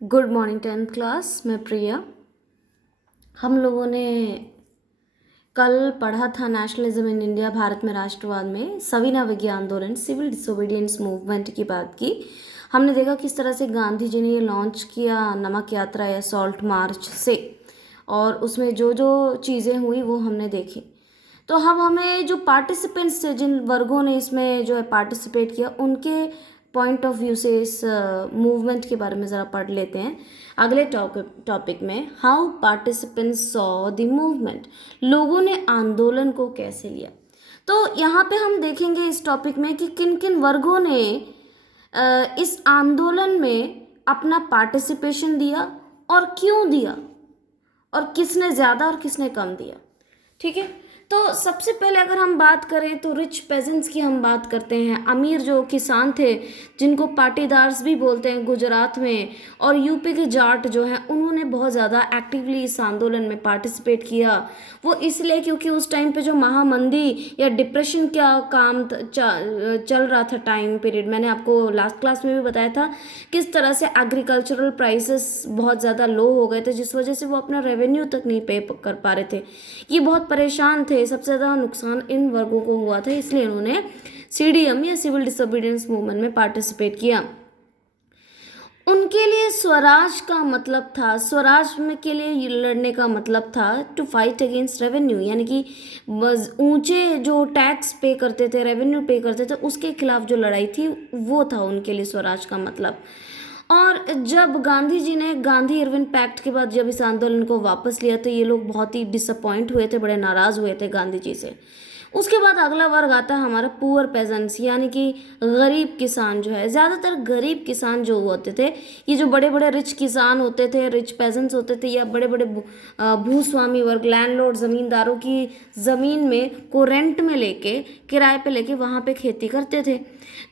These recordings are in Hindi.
Good morning 10th class. मैं प्रिया। हम लोगों ने कल पढ़ा था नेशनलिज्म इन इंडिया, भारत में राष्ट्रवाद में सविनय अवज्ञा आंदोलन, सिविल डिसोबीडियंस मूवमेंट की बात की। हमने देखा किस तरह से गांधी जी ने ये लॉन्च किया नमक यात्रा या सॉल्ट मार्च से, और उसमें जो जो चीज़ें हुई वो हमने देखी। तो अब हमें जो पार्टिसिपेंट्स थे, जिन वर्गों ने इसमें जो है पार्टिसिपेट किया, उनके पॉइंट ऑफ व्यू से इस मूवमेंट के बारे में ज़रा पढ़ लेते हैं। अगले टॉपिक में how participants saw the movement, लोगों ने आंदोलन को कैसे लिया। तो यहाँ पे हम देखेंगे इस टॉपिक में कि किन किन वर्गों ने इस आंदोलन में अपना पार्टिसिपेशन दिया और क्यों दिया, और किसने ज़्यादा और किसने कम दिया। ठीक है, तो सबसे पहले अगर हम बात करें तो रिच पेजेंट्स की हम बात करते हैं। अमीर जो किसान थे, जिनको पाटीदार्स भी बोलते हैं गुजरात में, और यूपी के जाट जो हैं, उन्होंने बहुत ज़्यादा एक्टिवली इस आंदोलन में पार्टिसिपेट किया। वो इसलिए क्योंकि उस टाइम पे जो महामंदी या डिप्रेशन का काम चल रहा था, टाइम पीरियड, मैंने आपको लास्ट क्लास में भी बताया था किस तरह से एग्रीकल्चरल प्राइसेस बहुत ज़्यादा लो हो गए थे, जिस वजह से वो अपना रेवेन्यू तक नहीं पे कर पा रहे थे। ये बहुत परेशान थे, सबसे ज़्यादा नुकसान इन वर्गों को हुआ था, इसलिए उन्होंने सीडीएम या सिविल डिसोबीडियंस मूवमेंट में पार्टिसिपेट किया। उनके लिए स्वराज का मतलब था, स्वराज में के लिए लड़ने का मतलब था टू फाइट अगेंस्ट रेवेन्यू, यानी कि ऊंचे जो टैक्स पे करते थे, रेवेन्यू पे करते थे, उसके खिलाफ जो लड़ाई थी वो था उनके लिए स्वराज का मतलब। और जब गांधी जी ने गांधी इरविन पैक्ट के बाद जब इस आंदोलन को वापस लिया, तो ये लोग बहुत ही डिसअपॉइंट हुए थे, बड़े नाराज़ हुए थे गांधी जी से। उसके बाद अगला वर्ग आता है हमारा पुअर पेजेंट्स, यानी कि गरीब किसान जो है। ज़्यादातर गरीब किसान जो होते थे, ये जो बड़े बड़े रिच किसान होते थे, रिच पेजेंट्स होते थे, या बड़े बड़े भूस्वामी वर्ग, लैंडलॉर्ड, ज़मींदारों की ज़मीन में को रेंट में लेके, किराए पे लेके वहाँ पे खेती करते थे।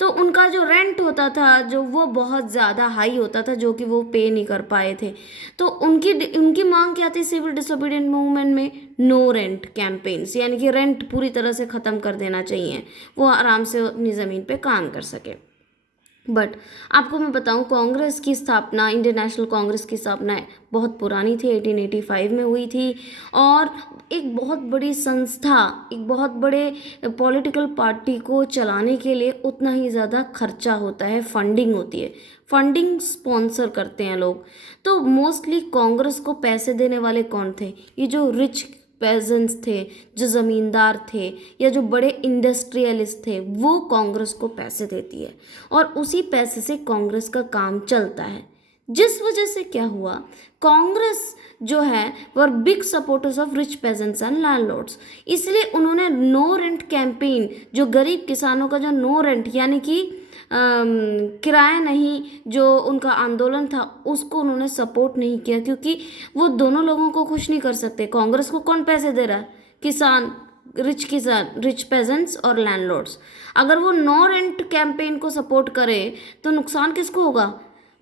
तो उनका जो रेंट होता था, जो वो बहुत ज़्यादा हाई होता था, जो कि वो पे नहीं कर पाए थे। तो उनकी उनकी मांग क्या थी सिविल डिसोबीडियंट मूवमेंट में? नो रेंट कैंपेन्स, यानी कि रेंट पूरी तरह से ख़त्म कर देना चाहिए, वो आराम से अपनी ज़मीन पे काम कर सके। बट आपको मैं बताऊं, कांग्रेस की स्थापना, इंडियन नेशनल कांग्रेस की स्थापना बहुत पुरानी थी, 1885 में हुई थी। और एक बहुत बड़ी संस्था, एक बहुत बड़े पॉलिटिकल पार्टी को चलाने के लिए उतना ही ज़्यादा खर्चा होता है, फंडिंग होती है, फंडिंग स्पॉन्सर करते हैं लोग। तो मोस्टली कांग्रेस को पैसे देने वाले कौन थे? ये जो रिच पेजेंट्स थे, जो ज़मींदार थे, या जो बड़े इंडस्ट्रियलिस्ट थे, वो कांग्रेस को पैसे देती है, और उसी पैसे से कांग्रेस का काम चलता है। जिस वजह से क्या हुआ, कांग्रेस जो है were big supporters of rich pageants and landlords, इसलिए उन्होंने नो रेंट कैंपेन, जो गरीब किसानों का जो नो रेंट यानी कि किराया नहीं, जो उनका आंदोलन था, उसको उन्होंने सपोर्ट नहीं किया, क्योंकि वो दोनों लोगों को खुश नहीं कर सकते। कांग्रेस को कौन पैसे दे रहा है? किसान, रिच पेजेंट्स और लैंडलॉर्ड्स। अगर वो नो रेंट कैंपेन को सपोर्ट करे तो नुकसान किसको होगा?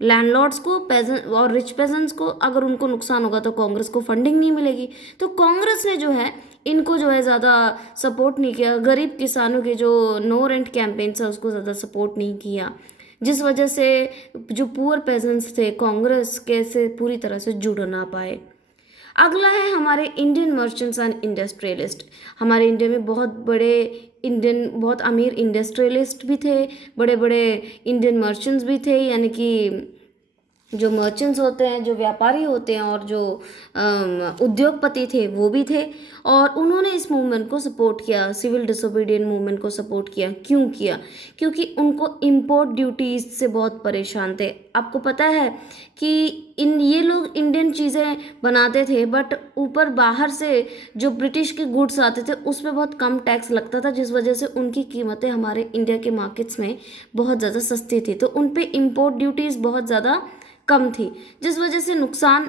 लैंडलॉर्ड्स को, पेजेंट और रिच पेजेंट्स को। अगर उनको नुकसान होगा तो कांग्रेस को फंडिंग नहीं मिलेगी। तो कांग्रेस ने जो है इनको जो है ज़्यादा सपोर्ट नहीं किया, गरीब किसानों के जो नो रेंट कैंपेन था उसको ज़्यादा सपोर्ट नहीं किया, जिस वजह से जो पुअर पेजेंट्स थे कांग्रेस के से पूरी तरह से जुड़ ना पाए। अगला है हमारे इंडियन मर्चेंट्स एंड इंडस्ट्रियलिस्ट। हमारे इंडिया में बहुत बड़े इंडियन, बहुत अमीर इंडस्ट्रियलिस्ट भी थे, बड़े बड़े इंडियन मर्चेंट्स भी थे, यानी कि जो मर्चेंट्स होते हैं, जो व्यापारी होते हैं, और जो उद्योगपति थे वो भी थे। और उन्होंने इस मूवमेंट को सपोर्ट किया, सिविल डिसोबीडियंट मूवमेंट को सपोर्ट किया। क्यों किया? क्योंकि उनको इम्पोर्ट ड्यूटीज से बहुत परेशान थे। आपको पता है कि ये लोग इंडियन चीज़ें बनाते थे, बट ऊपर बाहर से जो ब्रिटिश के गुड्स आते थे उस पर बहुत कम टैक्स लगता था, जिस वजह से उनकी कीमतें हमारे इंडिया के मार्केट्स में बहुत ज़्यादा सस्ती थी। तो उन पे इम्पोर्ट ड्यूटीज़ बहुत ज़्यादा कम थी, जिस वजह से नुकसान,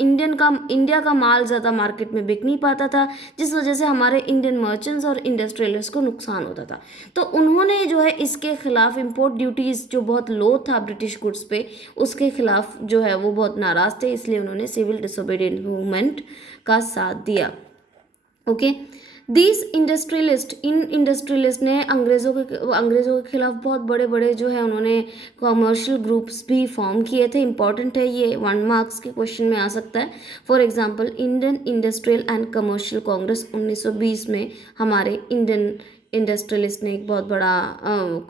इंडिया का माल ज़्यादा मार्केट में बिक नहीं पाता था, जिस वजह से हमारे इंडियन मर्चेंट्स और इंडस्ट्रियलिस्ट को नुकसान होता था। तो उन्होंने जो है इसके खिलाफ, इम्पोर्ट ड्यूटीज़ जो बहुत लो था ब्रिटिश गुड्स पे, उसके खिलाफ जो है वो बहुत नाराज़ थे, इसलिए उन्होंने सिविल डिसोबीडियंट मूवमेंट का साथ दिया। Okay, this industrialist, in industrialist ने अंग्रेज़ों के खिलाफ बहुत बड़े बड़े जो है उन्होंने कॉमर्शियल ग्रुप्स भी फॉर्म किए थे। इंपॉर्टेंट है ये, 1 मार्क्स के क्वेश्चन में आ सकता है। For example Indian industrial and commercial congress 1920 में हमारे इंडियन इंडस्ट्रियलिस्ट ने एक बहुत बड़ा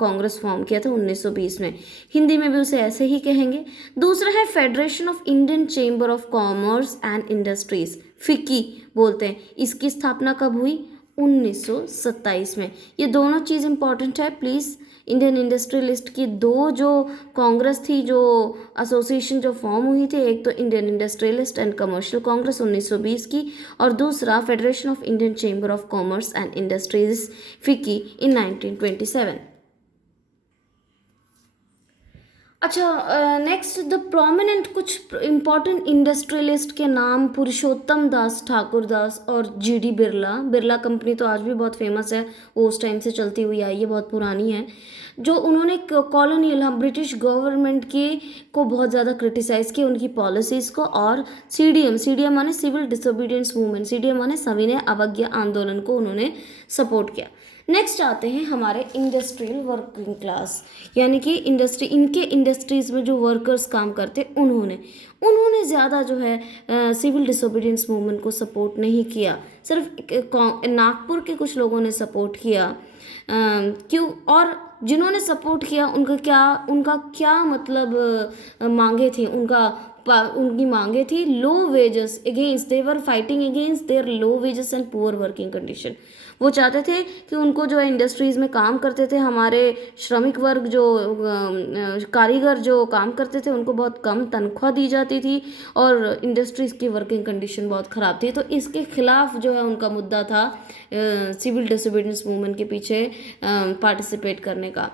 कांग्रेस फॉर्म किया था 1920 में। हिंदी में भी उसे ऐसे ही कहेंगे। दूसरा है federation of Indian chamber of commerce and industries, FICCI बोलते हैं। इसकी स्थापना कब हुई? 1927 में। ये दोनों चीज़ इंपॉर्टेंट है प्लीज़। इंडियन इंडस्ट्रियलिस्ट की दो जो कांग्रेस थी, जो एसोसिएशन जो फॉर्म हुई थी, एक तो Indian industrialist and commercial congress 1920 की, और दूसरा federation of Indian chamber of commerce and industries FICCI in 1927। अच्छा, नेक्स्ट द प्रोमिनेंट कुछ इंपॉर्टेंट इंडस्ट्रियलिस्ट के नाम, पुरुषोत्तम दास ठाकुरदास और जीडी बिरला। बिरला कंपनी तो आज भी बहुत फेमस है, वो उस टाइम से चलती हुई आई है, बहुत पुरानी है। जो उन्होंने कॉलोनियल, हम ब्रिटिश गवर्नमेंट की को बहुत ज़्यादा क्रिटिसाइज़ किया, उनकी पॉलिसीज़ को। और सीडीएम माने सिविल डिसोबीडियंस मूवमेंट, सीडीएम माने सविनय अवज्ञा आंदोलन को उन्होंने सपोर्ट किया। नेक्स्ट आते हैं हमारे इंडस्ट्रियल वर्किंग क्लास, यानी कि इनके इंडस्ट्रीज़ में जो वर्कर्स काम करते उन्होंने ज़्यादा जो है सिविल डिसोबीडियंस मूवमेंट को सपोर्ट नहीं किया। सिर्फ नागपुर के कुछ लोगों ने सपोर्ट किया। क्यों? और जिन्होंने सपोर्ट किया उनका क्या मतलब मांगे थी, उनकी मांगे थी low wages against, they were fighting against their low wages and poor working condition. वो चाहते थे कि उनको जो है इंडस्ट्रीज़ में काम करते थे हमारे श्रमिक वर्ग, जो कारीगर जो काम करते थे, उनको बहुत कम तनख्वाह दी जाती थी और इंडस्ट्रीज़ की वर्किंग कंडीशन बहुत ख़राब थी। तो इसके खिलाफ जो है उनका मुद्दा था सिविल डिसोबीडियंस मूवमेंट के पीछे पार्टिसिपेट करने का।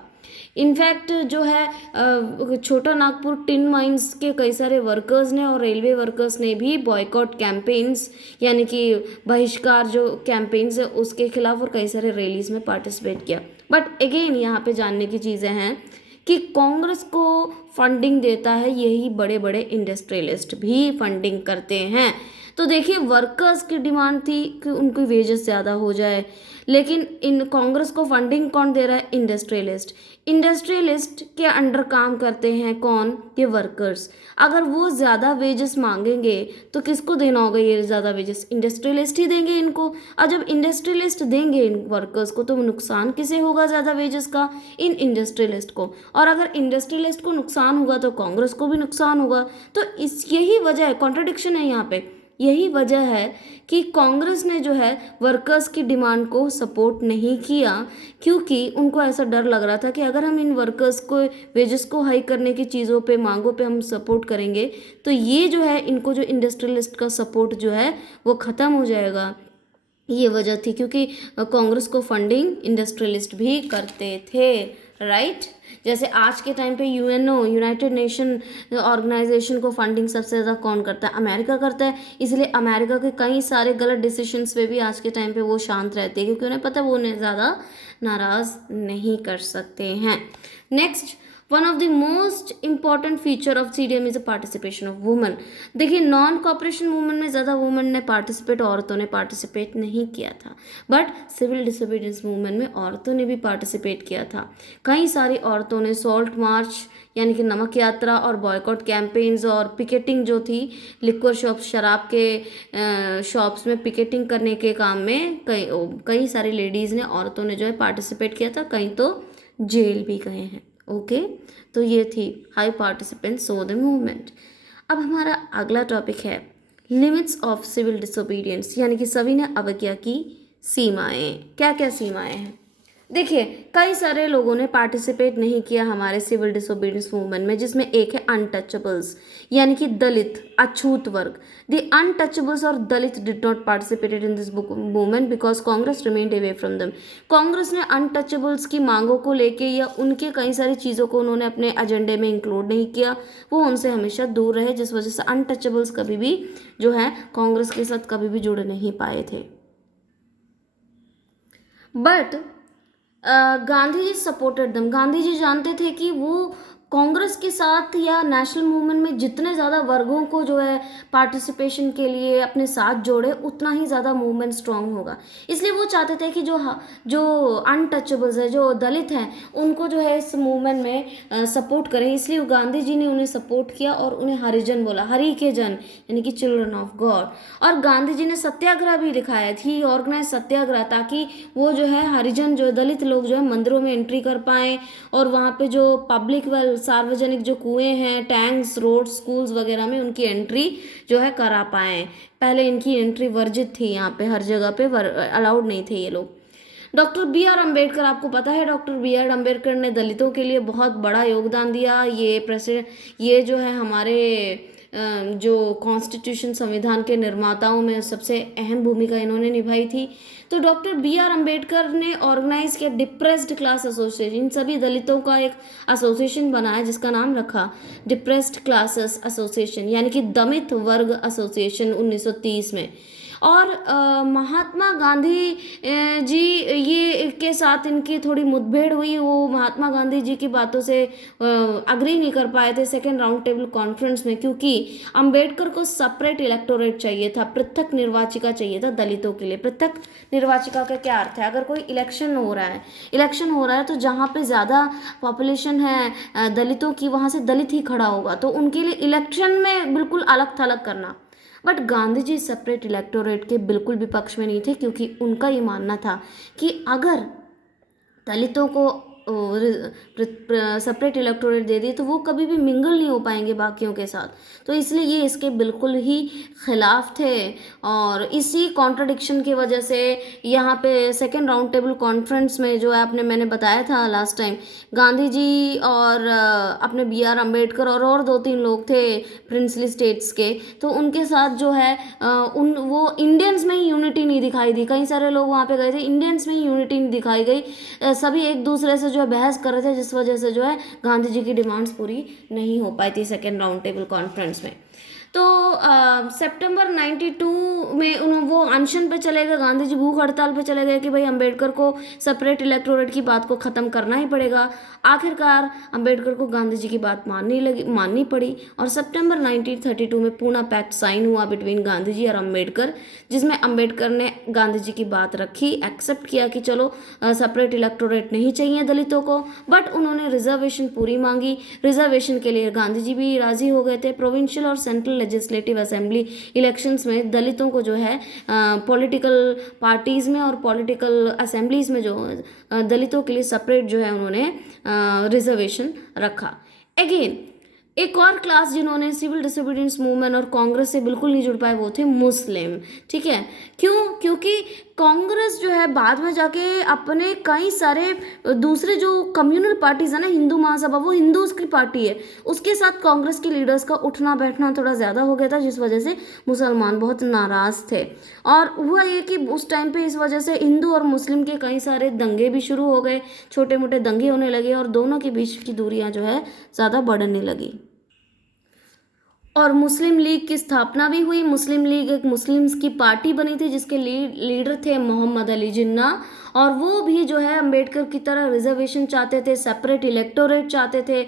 इनफैक्ट जो है छोटा नागपुर टिन माइंस के कई सारे वर्कर्स ने और रेलवे वर्कर्स ने भी बॉयकॉट कैंपेन्स, यानी कि बहिष्कार जो कैंपेन्स है उसके खिलाफ और कई सारे रैलीज में पार्टिसिपेट किया। बट अगेन यहाँ पे जानने की चीज़ें हैं कि कांग्रेस को फंडिंग देता है यही बड़े बड़े इंडस्ट्रियलिस्ट भी फंडिंग करते हैं। तो देखिए, वर्कर्स की डिमांड थी कि उनकी वेजेस ज़्यादा हो जाए, लेकिन इन कांग्रेस को फंडिंग कौन दे रहा है? इंडस्ट्रियलिस्ट के अंडर काम करते हैं कौन? ये वर्कर्स। अगर वो ज़्यादा वेजेस मांगेंगे तो किसको देना होगा ये ज़्यादा वेजेस? इंडस्ट्रियलिस्ट ही देंगे इनको। और जब इंडस्ट्रियलिस्ट देंगे इन वर्कर्स को तो नुकसान किसे होगा ज़्यादा वेजेस का? इन इंडस्ट्रियलिस्ट को। और अगर इंडस्ट्रियलिस्ट को नुकसान होगा तो कांग्रेस को भी नुकसान होगा। तो यही वजह है, कॉन्ट्रडिक्शन है यहाँ पे। यही वजह है कि कांग्रेस ने जो है वर्कर्स की डिमांड को सपोर्ट नहीं किया, क्योंकि उनको ऐसा डर लग रहा था कि अगर हम इन वर्कर्स को वेजेस को हाई करने की चीज़ों पे, मांगों पे हम सपोर्ट करेंगे तो ये जो है इनको जो इंडस्ट्रियलिस्ट का सपोर्ट जो है वो ख़त्म हो जाएगा। ये वजह थी, क्योंकि कांग्रेस को फंडिंग इंडस्ट्रियलिस्ट भी करते थे, राइट। जैसे आज के टाइम पे यूएनओ, यूनाइटेड नेशन ऑर्गेनाइजेशन को फंडिंग सबसे ज़्यादा कौन करता है? अमेरिका करता है। इसलिए अमेरिका के कई सारे गलत डिसीजंस पे भी आज के टाइम पे वो शांत रहते हैं, क्योंकि उन्हें पता है वो उन्हें ज़्यादा नाराज़ नहीं कर सकते हैं। Next, one of the most important feature of CDM is the participation of women. देखिए, नॉन कॉपरेशन मूवमेंट में ज़्यादा वुमेन ने पार्टिसिपेट, औरतों ने पार्टिसिपेट नहीं किया था। बट सिविल डिसोबीडियंस मूवमेंट में औरतों ने भी पार्टिसिपेट किया था। कई सारी औरतों ने सॉल्ट मार्च यानी कि नमक यात्रा और बॉयकॉट कैंपेन्स और पिकेटिंग जो थी, लिक्वर शॉप, शराब के शॉप्स में पिकेटिंग करने के काम में कई सारी लेडीज़ ने, औरतों ने जो है पार्टिसिपेट किया था। कहीं तो जेल भी गए हैं। ओके, तो ये थी high participants so the movement. अब हमारा अगला टॉपिक है लिमिट्स ऑफ सिविल डिसोबीडियंस, यानी कि सविनय अवज्ञा की सीमाएं। क्या क्या सीमाएं हैं? देखिए, कई सारे लोगों ने पार्टिसिपेट नहीं किया हमारे सिविल डिसोबीडियंस मूवमेंट में, जिसमें एक है अनटचेबल्स, यानी कि दलित, अछूत वर्ग। द अनटचेबल्स और Dalit did not participated in this movement because Congress remained away from them. Congress ने अनटचेबल्स की मांगों को लेके या उनके कई सारी चीज़ों को उन्होंने अपने एजेंडे में इंक्लूड नहीं किया, वो उनसे हमेशा दूर रहे, जिस वजह से अनटचेबल्स कभी भी जो है कांग्रेस के साथ कभी भी जुड़ नहीं पाए थे। बट गांधी जी सपोर्टेड दम। गांधी जी जानते थे कि वो कांग्रेस के साथ या नेशनल मूवमेंट में जितने ज़्यादा वर्गों को जो है पार्टिसिपेशन के लिए अपने साथ जोड़े, उतना ही ज़्यादा मूवमेंट स्ट्रांग होगा। इसलिए वो चाहते थे कि जो अनटचेबल्स है, जो दलित हैं, उनको जो है इस मूवमेंट में सपोर्ट करें। इसलिए गांधी जी ने उन्हें सपोर्ट किया और उन्हें हरिजन बोला, हरि के जन, यानी कि चिल्ड्रन ऑफ गॉड। और गांधी जी ने सत्याग्रह भी लिखाया थी, ऑर्गेनाइज सत्याग्रह, ताकि वो जो है हरिजन, जो दलित लोग जो है मंदिरों में एंट्री कर पाएँ और वहाँ पे जो पब्लिक वेल सार्वजनिक जो कुएं हैं, टैंक्स, रोड, स्कूल्स वगैरह में उनकी एंट्री जो है करा पाएँ। पहले इनकी एंट्री वर्जित थी, यहाँ पे हर जगह पे अलाउड नहीं थे ये लोग। डॉक्टर बी आर अम्बेडकर, आपको पता है डॉक्टर बी आर अम्बेडकर ने दलितों के लिए बहुत बड़ा योगदान दिया। ये जो है हमारे जो कॉन्स्टिट्यूशन, संविधान के निर्माताओं में सबसे अहम भूमिका इन्होंने निभाई थी। तो डॉक्टर बी आर अम्बेडकर ने ऑर्गेनाइज किया डिप्रेस्ड क्लास एसोसिएशन, इन सभी दलितों का एक एसोसिएशन बनाया जिसका नाम रखा डिप्रेस्ड क्लासेस एसोसिएशन, यानी कि दमित वर्ग एसोसिएशन 1930 में। और महात्मा गांधी जी ये के साथ इनकी थोड़ी मुठभेड़ हुई। वो महात्मा गांधी जी की बातों से अग्री नहीं कर पाए थे सेकेंड राउंड टेबल कॉन्फ्रेंस में, क्योंकि अंबेडकर को सेपरेट इलेक्टोरेट चाहिए था, पृथक निर्वाचिका चाहिए था दलितों के लिए। पृथक निर्वाचिका का क्या अर्थ है? अगर कोई इलेक्शन हो रहा है तो जहाँ पे ज़्यादा पॉपुलेशन है दलितों की, वहाँ से दलित ही खड़ा होगा, तो उनके लिए इलेक्शन में बिल्कुल अलग थलग करना। But Gandhi ji separate electorate के बिल्कुल विपक्ष में नहीं थे, क्योंकि उनका ये मानना था कि अगर दलितों को सेपरेट इलेक्टोरेट दे दिए तो वो कभी भी मिंगल नहीं हो पाएंगे बाकियों के साथ। तो इसलिए ये इसके बिल्कुल ही खिलाफ थे। और इसी कॉन्ट्रडिक्शन की वजह से यहाँ पे सेकेंड राउंड टेबल कॉन्फ्रेंस में जो है मैंने बताया था लास्ट टाइम, गांधी जी और अपने बी आर अम्बेडकर और 2-3 लोग थे प्रिंसली स्टेट्स के, तो उनके साथ जो है वो इंडियंस में ही यूनिटी नहीं दिखाई दी। कई सारे लोग वहाँ पे गए थे, इंडियंस में ही यूनिटी नहीं दिखाई गई। सभी एक दूसरे से जो है बहस कर रहे थे, जिस वजह से जो है गांधी जी की डिमांड्स पूरी नहीं हो पाई थी सेकेंड राउंड टेबल कॉन्फ्रेंस में। तो सितंबर 92 में वो अनशन पे चले गए, गांधी जी भूख हड़ताल पे चले गए कि भाई अंबेडकर को सेपरेट इलेक्टोरेट की बात को ख़त्म करना ही पड़ेगा। आखिरकार अंबेडकर को गांधी जी की बात माननी पड़ी और सितंबर 1932 में पूना पैक्ट साइन हुआ बिटवीन गांधी जी और अंबेडकर, जिसमें अंबेडकर ने गांधी जी की बात रखी, एक्सेप्ट किया कि चलो सेपरेट इलेक्टोरेट नहीं चाहिए दलितों को, बट उन्होंने रिजर्वेशन पूरी मांगी। रिजर्वेशन के लिए गांधी जी भी राजी हो गए थे। प्रोविंशियल और सेंट्रल लेजिस्लेटिव असेंबली इलेक्शंस में दलितों को जो है पॉलिटिकल पार्टीज़ में और पॉलिटिकल असेंबलीज़ में जो दलितों के लिए सेपरेट जो है उन्होंने रिजर्वेशन रखा। अगेन एक और क्लास जिन्होंने सिविल डिसोबीडियंस मूवमेंट और कांग्रेस से बिल्कुल नहीं जुड़ पाए वो थे मुस्लिम। ठीक है, क्यों? क्योंकि कांग्रेस जो है बाद में जाके अपने कई सारे दूसरे जो कम्युनल पार्टीज है ना, हिंदू महासभा, वो हिंदूज की पार्टी है, उसके साथ कांग्रेस के लीडर्स का उठना बैठना थोड़ा ज़्यादा हो गया था, जिस वजह से मुसलमान बहुत नाराज़ थे। और हुआ ये कि उस टाइम पे इस वजह से हिंदू और मुस्लिम के कई सारे दंगे भी शुरू हो गए, छोटे मोटे दंगे होने लगे और दोनों के बीच की दूरियां जो है ज़्यादा बढ़ने लगी। और मुस्लिम लीग की स्थापना भी हुई। मुस्लिम लीग एक मुस्लिम्स की पार्टी बनी थी जिसके लीडर थे मोहम्मद अली जिन्ना, और वो भी जो है अंबेडकर की तरह रिजर्वेशन चाहते थे, सेपरेट इलेक्टोरेट चाहते थे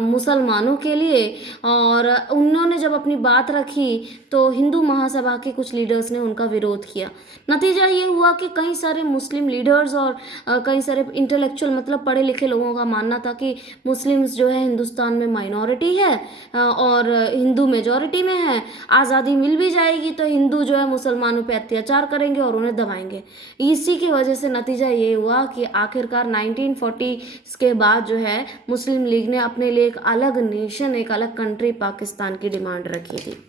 मुसलमानों के लिए। और उन्होंने जब अपनी बात रखी तो हिंदू महासभा के कुछ लीडर्स ने उनका विरोध किया। नतीजा ये हुआ कि कई सारे मुस्लिम लीडर्स और कई सारे इंटेलेक्चुअल, मतलब पढ़े लिखे लोगों का मानना था कि मुस्लिम्स जो है हिंदुस्तान में माइनॉरिटी है और हिंदू मेजॉरिटी में है, आज़ादी मिल भी जाएगी तो हिंदू जो है मुसलमानों पे अत्याचार करेंगे और उन्हें दबाएंगे। इसी की वजह से नतीजा ये हुआ कि आखिरकार 1940 के बाद जो है मुस्लिम लीग ने अपने लिए एक अलग नेशन, एक अलग कंट्री पाकिस्तान की डिमांड रखी थी।